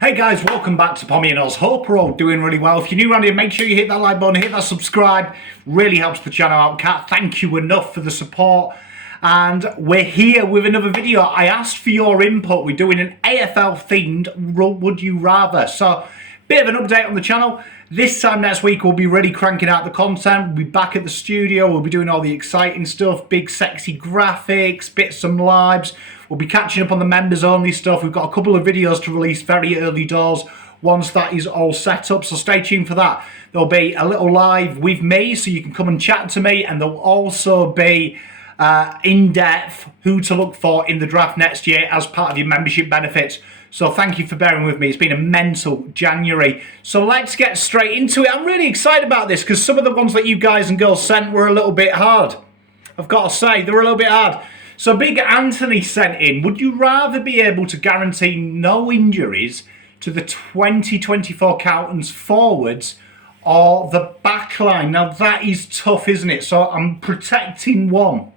Hey guys, welcome back to Pommy and Oz. Hope we're all doing really well. If you're new around here, make sure you hit that like button, hit that subscribe. Really helps the channel out. Can't thank you enough for the support. And we're here with another video. I asked for your input. We're doing an AFL themed Would You Rather. So, bit of an update on the channel. This time next week we'll be really cranking out the content. We'll be back at the studio. We'll be doing all the exciting stuff, big sexy graphics, bits and lives. We'll be catching up on the members only stuff. We've got a couple of videos to release very early doors once that is all set up, so stay tuned for that. There'll be a little live with me so you can come and chat to me, and there'll also be in-depth who to look for in the draft next year as part of your membership benefits. So thank you for bearing with me. It's been a mental January. So let's get straight into it. I'm really excited about this because some of the ones that you guys and girls sent were a little bit hard. I've got to say, they were a little bit hard. So Big Anthony sent in, would you rather be able to guarantee no injuries to the 2024 Carlton's forwards or the back line? Now that is tough, isn't it? So I'm protecting one.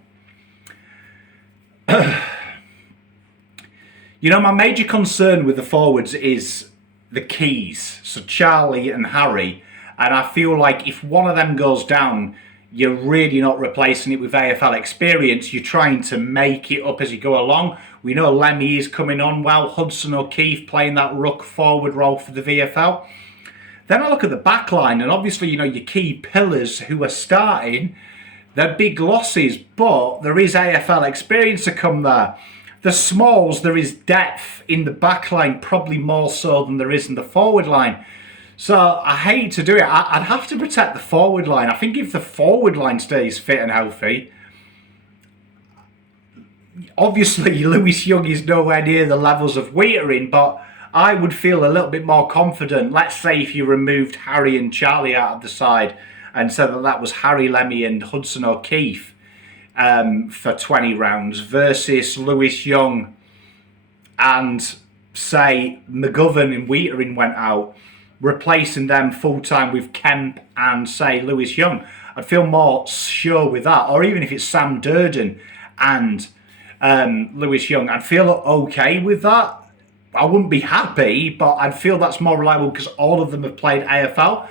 You know, my major concern with the forwards is the keys. So Charlie and Harry. And I feel like if one of them goes down, you're really not replacing it with AFL experience. You're trying to make it up as you go along. We know Lemmy is coming on well. Hudson O'Keefe playing that ruck forward role for the VFL. Then I look at the back line, and obviously, you know, your key pillars who are starting, they're big losses, but there is AFL experience to come there. The smalls, there is depth in the back line, probably more so than there is in the forward line. So I hate to do it. I'd have to protect the forward line. I think if the forward line stays fit and healthy, obviously Lewis Young is nowhere near the levels of Whittaker, but I would feel a little bit more confident. Let's say if you removed Harry and Charlie out of the side and said that that was Harry, Lemmy and Hudson O'Keefe for 20 rounds versus Lewis Young and say McGovern and Whittaker went out, replacing them full-time with Kemp and, say, Lewis Young. I'd feel more sure with that. Or even if it's Sam Durden and Lewis Young, I'd feel okay with that. I wouldn't be happy, but I'd feel that's more reliable because all of them have played AFL.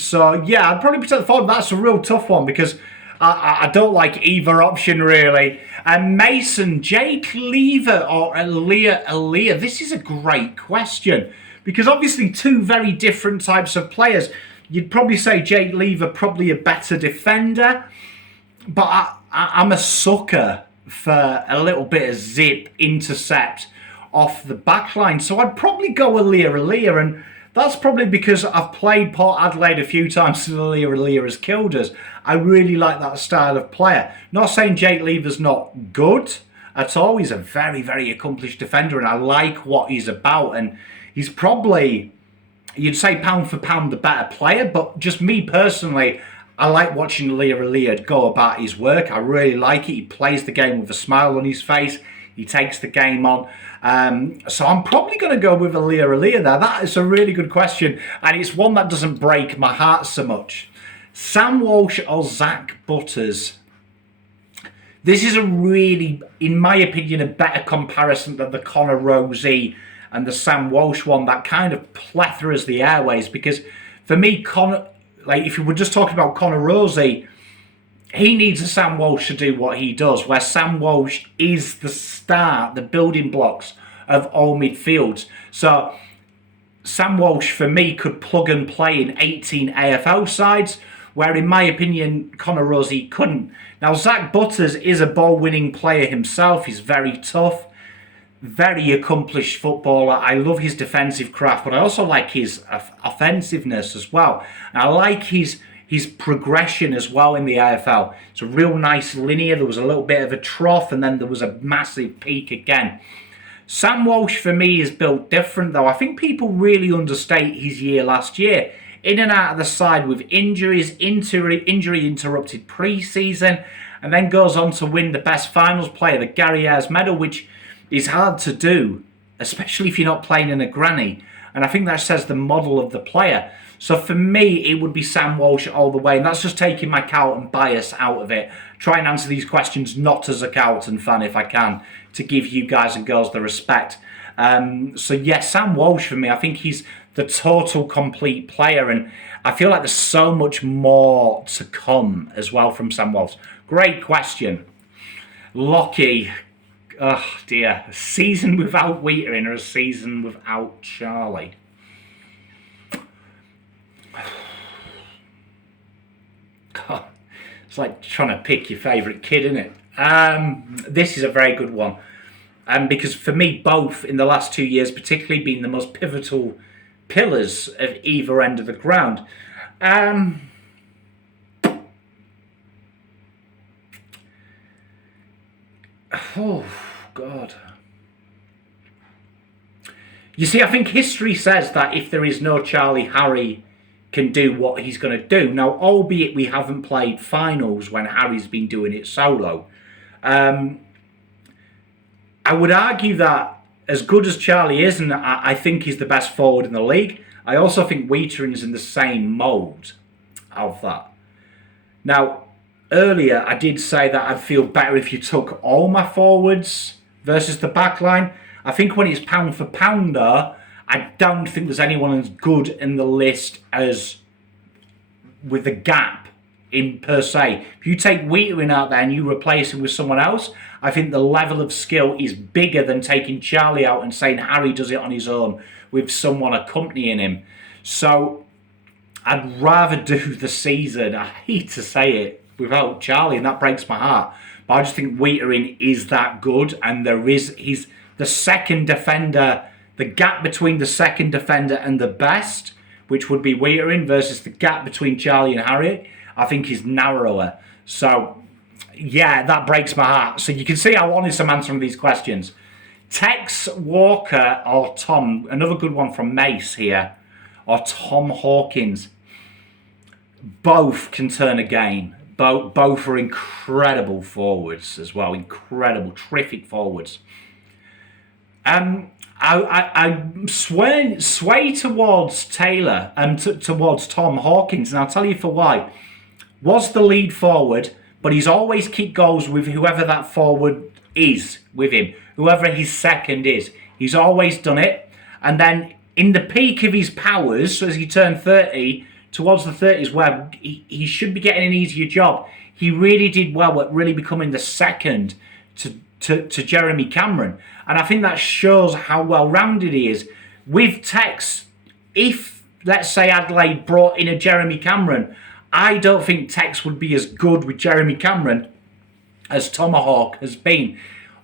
So, yeah, I'd probably protect the forward. That's a real tough one because I don't like either option, really. And Mason, Jake Lever or Aaliyah? This is a great question. Because obviously two very different types of players. You'd probably say Jake Lever probably a better defender. But I'm a sucker for a little bit of zip intercept off the back line. So I'd probably go Aaliyah. And that's probably because I've played Port Adelaide a few times and Aaliyah has killed us. I really like that style of player. Not saying Jake Lever's not good at all. He's a very, very accomplished defender. And I like what he's about. And he's probably, you'd say pound for pound, the better player. But just me personally, I like watching Aaliyah go about his work. I really like it. He plays the game with a smile on his face. He takes the game on. So I'm probably going to go with Aaliyah there. That is a really good question. And it's one that doesn't break my heart so much. Sam Walsh or Zach Butters? This is a really, in my opinion, a better comparison than the Connor Rozee and the Sam Walsh one that kind of plethores the airways. Because for me, if you were just talking about Connor Rozee, he needs a Sam Walsh to do what he does, where Sam Walsh is the start, the building blocks of all midfields. So Sam Walsh, for me, could plug and play in 18 AFL sides, where in my opinion, Connor Rozee couldn't. Now, Zach Butters is a ball-winning player himself. He's very tough. Very accomplished footballer. I love his defensive craft, but I also like his offensiveness as well. And I like his progression as well in the AFL. It's a real nice linear. There was a little bit of a trough, and then there was a massive peak again. Sam Walsh, for me, is built different, though. I think people really understate his year last year. In and out of the side with injuries, injury-interrupted pre-season, and then goes on to win the best finals player, the Gary Ayres medal, which is hard to do, especially if you're not playing in a granny. And I think that says the model of the player. So for me, it would be Sam Walsh all the way. And that's just taking my Carlton bias out of it. Try and answer these questions not as a Carlton fan if I can, to give you guys and girls the respect So yes, Sam Walsh for me, I think he's the total complete player, and I feel like there's so much more to come as well from Sam Walsh. Great question. Lockie, oh dear, a season without Whittaker or a season without Charlie? God, it's like trying to pick your favourite kid, isn't it? This is a very good one. Because for me, both in the last 2 years, particularly being the most pivotal pillars of either end of the ground. Oh, God. You see, I think history says that if there is no Charlie, Harry can do what he's going to do. Now, albeit we haven't played finals when Harry's been doing it solo. I would argue that as good as Charlie is, and I think he's the best forward in the league, I also think Whittaker is in the same mould of that. Now, earlier I did say that I'd feel better if you took all my forwards versus the back line. I think when it's pound for pound though, I don't think there's anyone as good in the list as with the gap in per se. If you take Whittaker out there and you replace him with someone else, I think the level of skill is bigger than taking Charlie out and saying Harry does it on his own with someone accompanying him. So I'd rather do the season, I hate to say it, without Charlie, and that breaks my heart. But I just think Whittaker is that good, and he's the second defender, the gap between the second defender and the best, which would be Whittaker, versus the gap between Charlie and Harry, I think is narrower. So yeah, that breaks my heart. So you can see how honest I'm answering these questions. Tex Walker or Tom, another good one from Mace here, or Tom Hawkins. Both can turn a game. Both are incredible forwards as well. Incredible, terrific forwards. I sway towards Taylor and towards Tom Hawkins, and I'll tell you for why. Was the lead forward, but he's always kicked goals with whoever that forward is with him, whoever his second is. He's always done it. And then in the peak of his powers, so as he turned 30, towards the 30s, where he should be getting an easier job, he really did well at really becoming the second to Jeremy Cameron. And I think that shows how well-rounded he is. With Tex, if, let's say, Adelaide brought in a Jeremy Cameron, I don't think Tex would be as good with Jeremy Cameron as Tomahawk has been.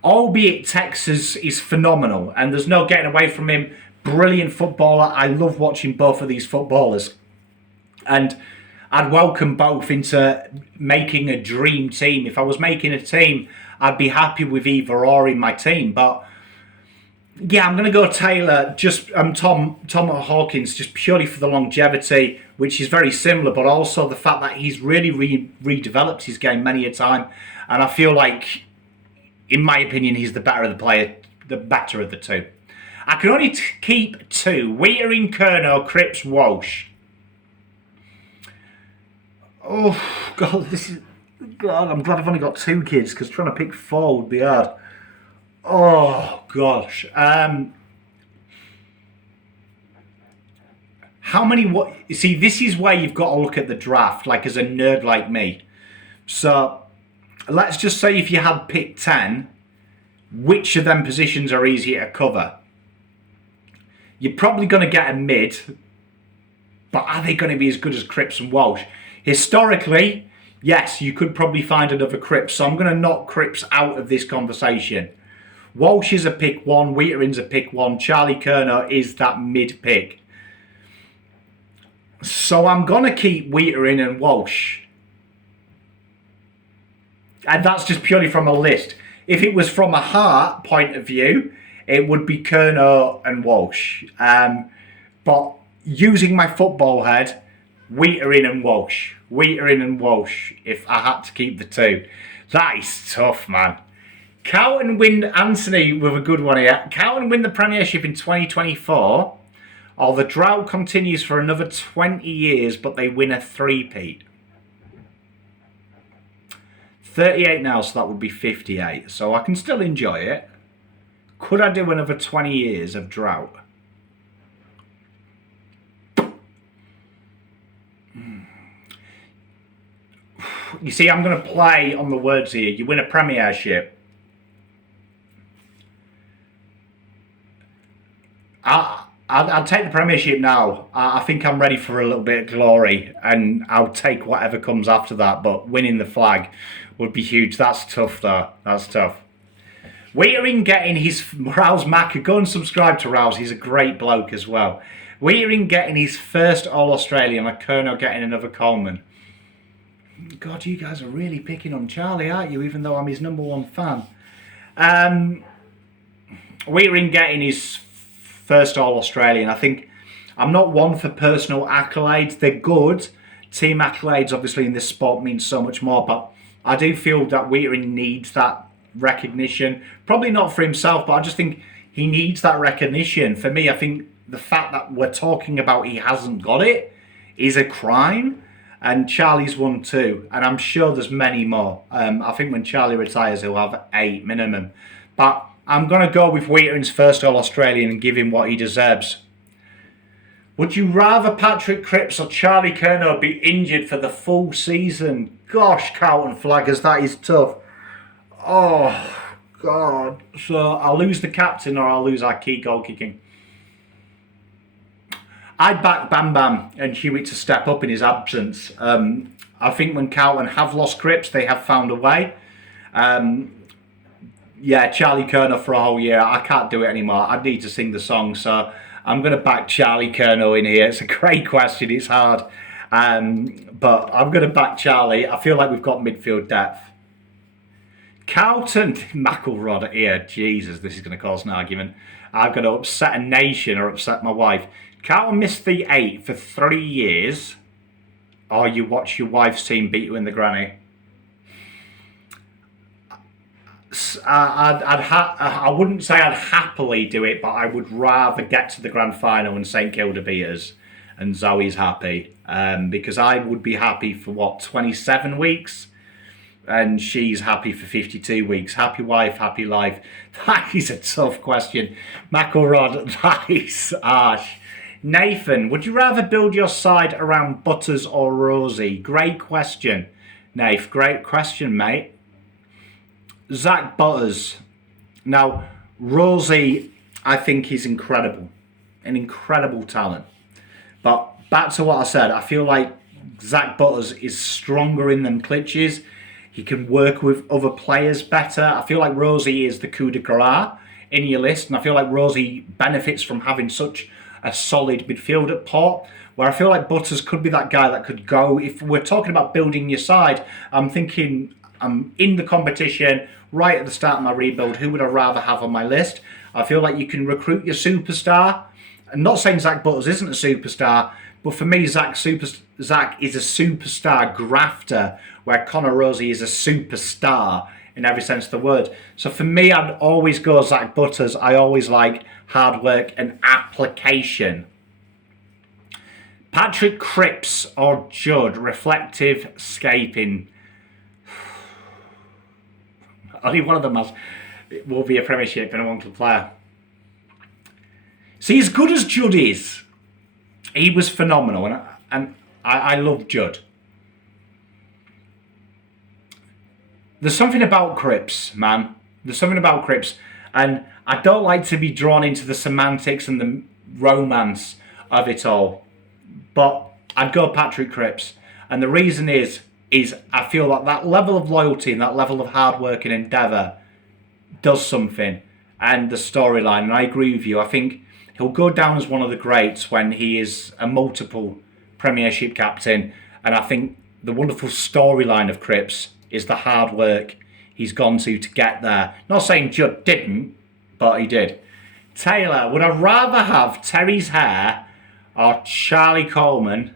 Albeit Tex is phenomenal, and there's no getting away from him. Brilliant footballer. I love watching both of these footballers. And I'd welcome both into making a dream team. If I was making a team, I'd be happy with either or in my team. But yeah, I'm going to go Taylor, just Tom Hawkins, just purely for the longevity, which is very similar, but also the fact that he's really redeveloped his game many a time. And I feel like, in my opinion, he's the better of the player, the better of the two. I can only keep two: Irene Connor, Cripps, Walsh. Oh God, I'm glad I've only got two kids, because trying to pick four would be hard. Oh gosh. How many? What? You see, this is where you've got to look at the draft, like as a nerd like me. So let's just say if you had picked 10, which of them positions are easier to cover? You're probably going to get a mid, but are they going to be as good as Cripps and Walsh? Historically, yes, you could probably find another Cripps, so I'm going to knock Cripps out of this conversation. Walsh is a pick 1, Whittaker's a pick 1, Charlie Curnow is that mid pick. So I'm going to keep Whittaker and Walsh. And that's just purely from a list. If it was from a heart point of view, it would be Curnow and Walsh. But using my football head, Whittaker and Walsh. Whittaker and Walsh, if I had to keep the two. That is tough, man. Carlton win, Anthony with a good one here. Carlton win the Premiership in 2024, or the drought continues for another 20 years, but they win a three-peat. 38 now, so that would be 58. So I can still enjoy it. Could I do another 20 years of drought? You see, I'm going to play on the words here. You win a premiership. I'll take the premiership now. I think I'm ready for a little bit of glory, and I'll take whatever comes after that. But winning the flag would be huge. That's tough, though. That's tough. Whittaker getting his Rouse Macca. Go and subscribe to Rouse. He's a great bloke as well. Whittaker getting his first All-Australian. Like Kerno getting another Coleman. God, you guys are really picking on Charlie, aren't you? Even though I'm his #1 fan. Whittaker getting his first All-Australian. I think I'm not one for personal accolades. They're good. Team accolades, obviously, in this sport means so much more. But I do feel that Whittaker needs that recognition. Probably not for himself, but I just think he needs that recognition. For me, I think the fact that we're talking about he hasn't got it is a crime. And Charlie's won 2, and I'm sure there's many more. I think when Charlie retires, he'll have 8 minimum. But I'm going to go with Whittaker's first All-Australian and give him what he deserves. Would you rather Patrick Cripps or Charlie Curnow be injured for the full season? Gosh, Carlton Flaggers, that is tough. Oh, God. So I'll lose the captain or I'll lose our key goal kicking. I'd back Bam Bam and Hewitt to step up in his absence. I think when Carlton have lost Cripps, they have found a way. Yeah, Charlie Curnow for a whole year. I can't do it anymore. I need to sing the song, so I'm going to back Charlie Curnow in here. It's a great question. It's hard. But I'm going to back Charlie. I feel like we've got midfield depth. Carlton, McElrod here. Jesus, this is going to cause an argument. I'm going to upset a nation or upset my wife. Carlton missed the 8 for 3 years, or you watch your wife's team beat you in the granny. I wouldn't say I'd happily do it, but I would rather get to the grand final and St Kilda beat us and Zoe's happy. Because I would be happy for, what, 27 weeks? And she's happy for 52 weeks. Happy wife, happy life. That is a tough question. McElrod, that is harsh. Nathan, would you rather build your side around Butters or Rosie? Great question, Nath. Great question, mate. Zach Butters. Now, Rosie, I think is incredible. An incredible talent. But back to what I said, I feel like Zach Butters is stronger in them clutches. He can work with other players better. I feel like Rosie is the coup de grace in your list. And I feel like Rosie benefits from having such a solid midfield at Port, where I feel like Butters could be that guy that could go. If we're talking about building your side, I'm thinking I'm in the competition right at the start of my rebuild. Who would I rather have on my list? I feel like you can recruit your superstar. I'm not saying Zach Butters isn't a superstar, but for me, Zach is a superstar grafter, where Connor Rosie is a superstar in every sense of the word. So for me, I'd always go Zach Butters. I always like hard work and application. Patrick Cripps or Judd, reflective scaping. Only one of them will be a premiership and a one-club player. See, as good as Judd is, he was phenomenal, and I love Judd. There's something about Cripps, man. There's something about Cripps, and I don't like to be drawn into the semantics and the romance of it all, but I'd go Patrick Cripps, and the reason is I feel like that level of loyalty and that level of hard work and endeavour does something, and the storyline, and I agree with you. I think he'll go down as one of the greats when he is a multiple premiership captain, and I think the wonderful storyline of Cripps is the hard work he's gone to get there. Not saying Judd didn't, but he did. Taylor, would I rather have Terry's hair or Charlie Coleman?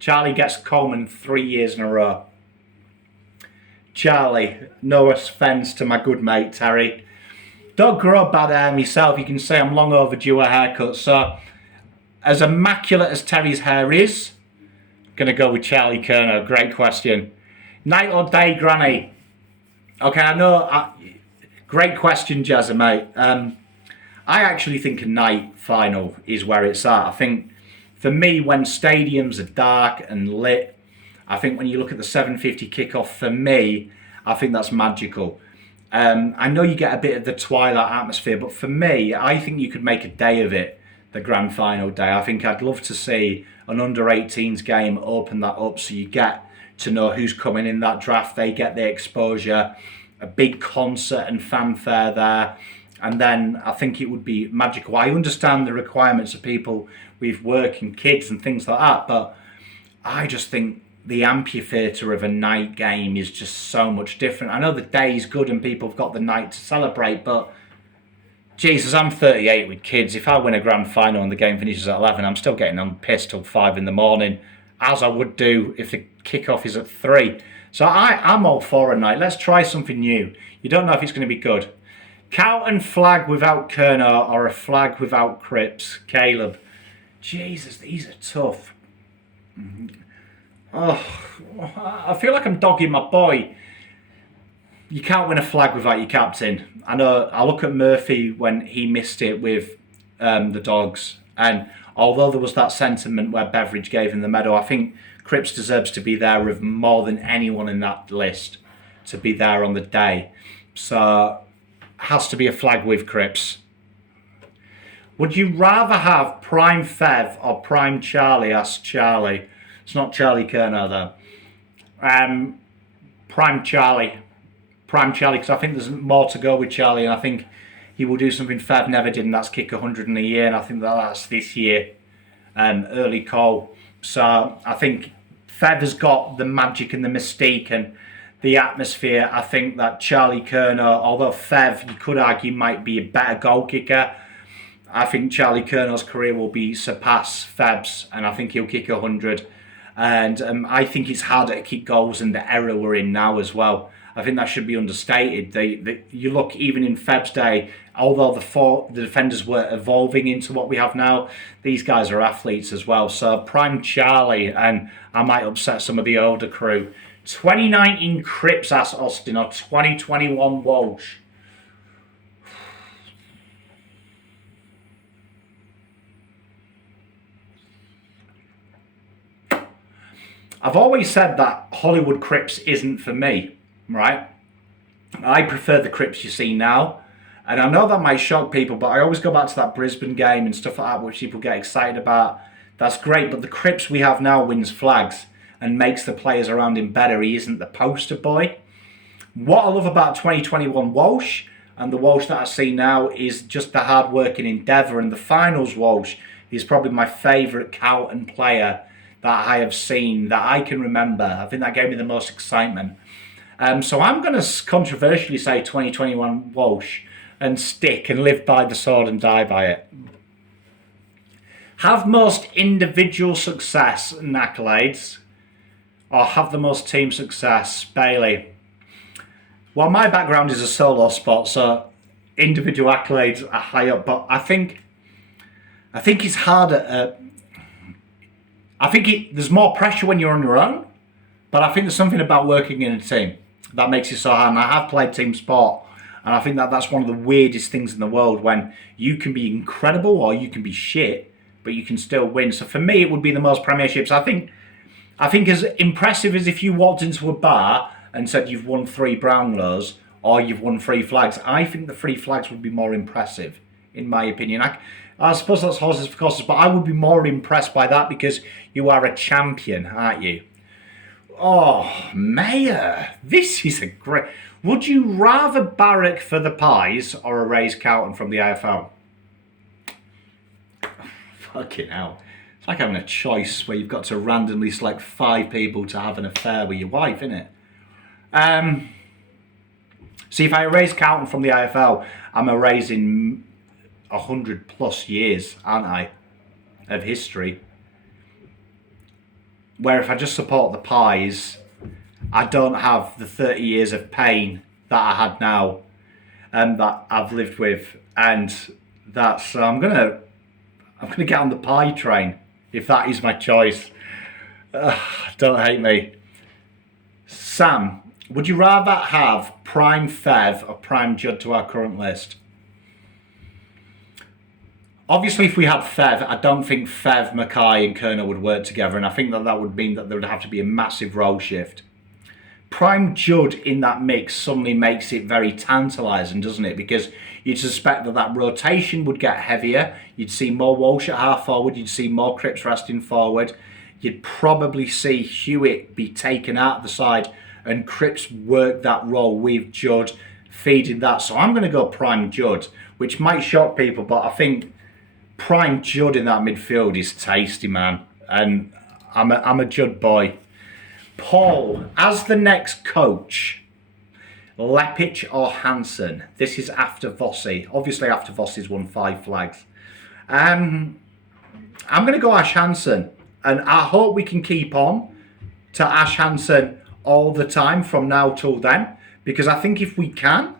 Charlie gets Coleman 3 years in a row. Charlie, no offence to my good mate Terry. Don't grow bad hair myself. You can say I'm long overdue a haircut. So, as immaculate as Terry's hair is, going to go with Charlie Curnow. Great question. Night or day, Granny? Okay, I know. Great question, Jazza, mate. I actually think a night final is where it's at. I think for me, when stadiums are dark and lit, I think when you look at the 7:50 kickoff, for me, I think that's magical. I know you get a bit of the twilight atmosphere, but for me, I think you could make a day of it, the grand final day. I think I'd love to see an under-18s game, open that up so you get to know who's coming in that draft. They get the exposure, a big concert and fanfare there. And then I think it would be magical. I understand the requirements of people with work and kids and things like that, but I just think the amphitheatre of a night game is just so much different. I know the day's good and people have got the night to celebrate, but Jesus, I'm 38 with kids. If I win a grand final and the game finishes at 11, I'm still getting on pissed till 5 in the morning, as I would do if the kickoff is at 3. So I'm all for a night. Let's try something new. You don't know if it's going to be good. Carlton flag without Kerner or a flag without Cripps? Caleb. Jesus, these are tough. Oh, I feel like I'm dogging my boy. You can't win a flag without your captain. I know. I look at Murphy when he missed it with the Dogs, and although there was that sentiment where Beveridge gave him the medal, I think Cripps deserves to be there with more than anyone in that list to be there on the day. So has to be a flag with Cripps. Would you rather have Prime Fev or Prime Charlie? Asked Charlie. It's not Charlie Kerner though. Prime Charlie. Prime Charlie, because I think there's more to go with Charlie, and I think he will do something Fev never did, and that's kick 100 in a year, and I think that's this year. Early call. So I think Fev has got the magic and the mystique and the atmosphere. I think that Charlie Kerner, although Fev, you could argue, might be a better goal kicker, I think Charlie Kerner's career will be surpass Feb's, and I think he'll kick 100. And I think it's harder to kick goals in the era we're in now as well. I think that should be understated. You look, even in Feb's day, although the defenders were evolving into what we have now, these guys are athletes as well. So Prime Charlie, and I might upset some of the older crew. 2019 Cripps asked Austin, or 2021 Walsh? I've always said that Hollywood Cripps isn't for me, right? I prefer the Cripps you see now. And I know that might shock people, but I always go back to that Brisbane game and stuff like that, which people get excited about. That's great, but the Cripps we have now wins flags and makes the players around him better. He isn't the poster boy. What I love about 2021 Walsh and the Walsh that I see now is just the hard-working endeavour. And the finals Walsh is probably my favourite Carlton player that I have seen, that I can remember. I think that gave me the most excitement. So I'm going to controversially say 2021 Walsh and stick and live by the sword and die by it. Have most individual success and accolades, or have the most team success? Bailey. Well, my background is a solo sport, so individual accolades are high up, but I think it's harder. There's more pressure when you're on your own, but I think there's something about working in a team that makes it so hard. And I have played team sport, and I think that's one of the weirdest things in the world, when you can be incredible or you can be shit, but you can still win. So for me, it would be the most premierships. I think as impressive as if you walked into a bar and said you've won 3 Brownlows or you've won 3 flags, I think the 3 flags would be more impressive, in my opinion. I suppose that's horses for courses, but I would be more impressed by that because you are a champion, aren't you? Oh, Mayor, this is a great... Would you rather barrack for the Pies or erase Carlton from the AFL? Fucking hell. It's like having a choice where you've got to randomly select 5 people to have an affair with your wife, isn't it? See, if I erase Carlton from the AFL, I'm erasing 100+ years, aren't I, of history. Where if I just support the Pies, I don't have the 30 years of pain that I had now, and that I've lived with, and that's I'm gonna get on the Pie train if that is my choice. Don't hate me. Sam, would you rather have Prime Fev or Prime Judd to our current list? Obviously, if we had Fev, I don't think Fev, Mackay and Kerner would work together, and I think that would mean that there would have to be a massive role shift. Prime Judd in that mix suddenly makes it very tantalising, doesn't it? Because you'd suspect that rotation would get heavier. You'd see more Walsh at half forward. You'd see more Cripps resting forward. You'd probably see Hewitt be taken out of the side and Cripps work that role with Judd, feeding that. So I'm going to go Prime Judd, which might shock people, but I think Prime Judd in that midfield is tasty, man. And I'm a Judd boy. Paul, as the next coach, Leppich or Hansen? This is after Vossi. Obviously after Vossi's won 5 flags. I'm going to go Ash Hansen. And I hope we can keep on to Ash Hansen all the time from now till then. Because I think if we can,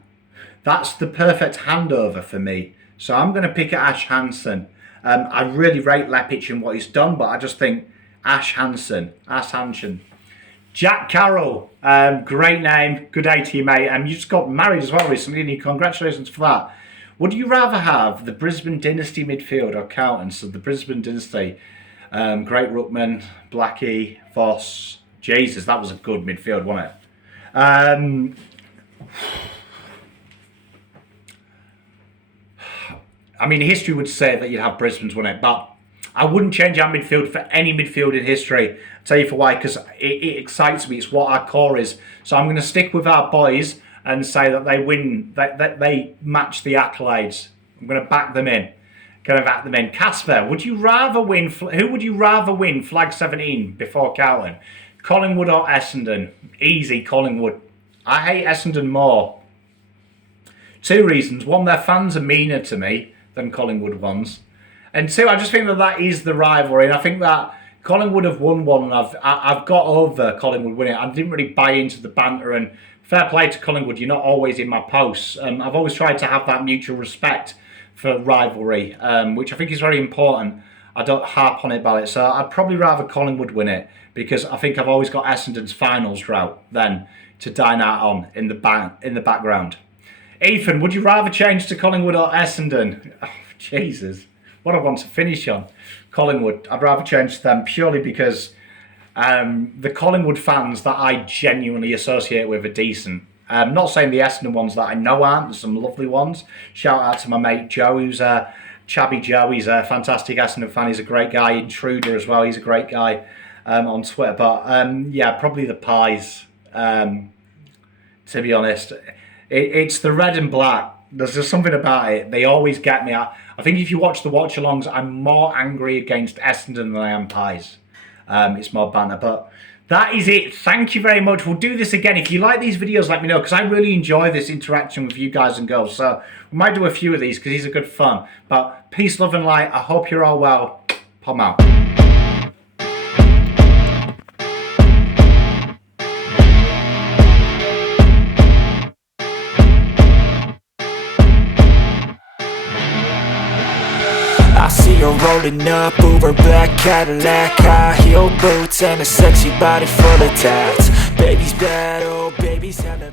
that's the perfect handover for me. So I'm going to pick Ash Hansen. I really rate Leppich and what he's done, but I just think Ash Hansen. Jack Carroll, great name, good day to you, mate. You just got married as well recently, congratulations for that. Would you rather have the Brisbane Dynasty midfield or Carlton? So the Brisbane Dynasty, great ruckman, Blackie, Voss. Jesus, that was a good midfield, wasn't it? I mean, history would say that you'd have Brisbane's won it, but I wouldn't change our midfield for any midfield in history. I'll tell you for why, because it excites me. It's what our core is. So I'm going to stick with our boys and say that they win, that they match the accolades. I'm going to back them in. Casper, would you rather win? Who would you rather win flag 17 before Carlton? Collingwood or Essendon? Easy, Collingwood. I hate Essendon more. 2 reasons. 1, their fans are meaner to me than Collingwood ones. And 2, I just think that is the rivalry. And I think that Collingwood have won one, and I've got over Collingwood winning. I didn't really buy into the banter, and fair play to Collingwood, you're not always in my posts. I've always tried to have that mutual respect for rivalry, which I think is very important. I don't harp on it about it. So I'd probably rather Collingwood win it, because I think I've always got Essendon's finals drought then to dine out on in the background. Ethan, would you rather change to Collingwood or Essendon? Oh, Jesus. What I want to finish on. Collingwood. I'd rather change to them purely because the Collingwood fans that I genuinely associate with are decent. I'm not saying the Essendon ones that I know aren't. There's some lovely ones. Shout out to my mate Joe, who's Chabby Joe. He's a fantastic Essendon fan. He's a great guy. Intruder as well. He's a great guy on Twitter. But yeah, probably the Pies. To be honest, it's the red and black. There's just something about it. They always get me. I think if you watch the watch-alongs, I'm more angry against Essendon than I am Pies. It's more banter, but that is it. Thank you very much. We'll do this again. If you like these videos, let me know, because I really enjoy this interaction with you guys and girls. So we might do a few of these because these are good fun. But peace, love and light. I hope you're all well. Pom out. I see her rolling up, Uber black Cadillac, high heel boots and a sexy body full of tats. Baby's bad, oh baby's hella